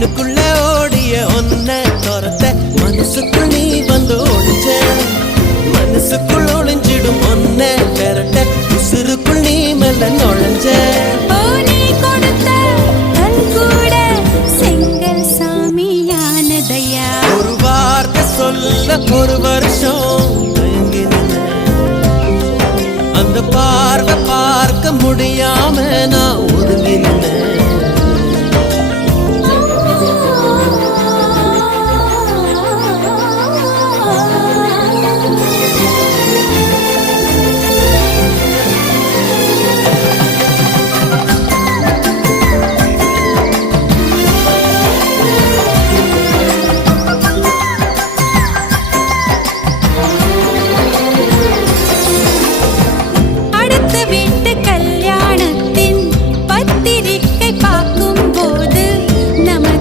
கண்ணுக்குள்ள ஓடிய ஒன்ன துரத்த மனசுக்குள் நீ வந்து ஒளிஞ்ச மனசுக்குள் ஒளிஞ்சிடும் ஒன்ன பெறட்ட உசுருக்குள் நீ மெல்ல நுழைஞ்ச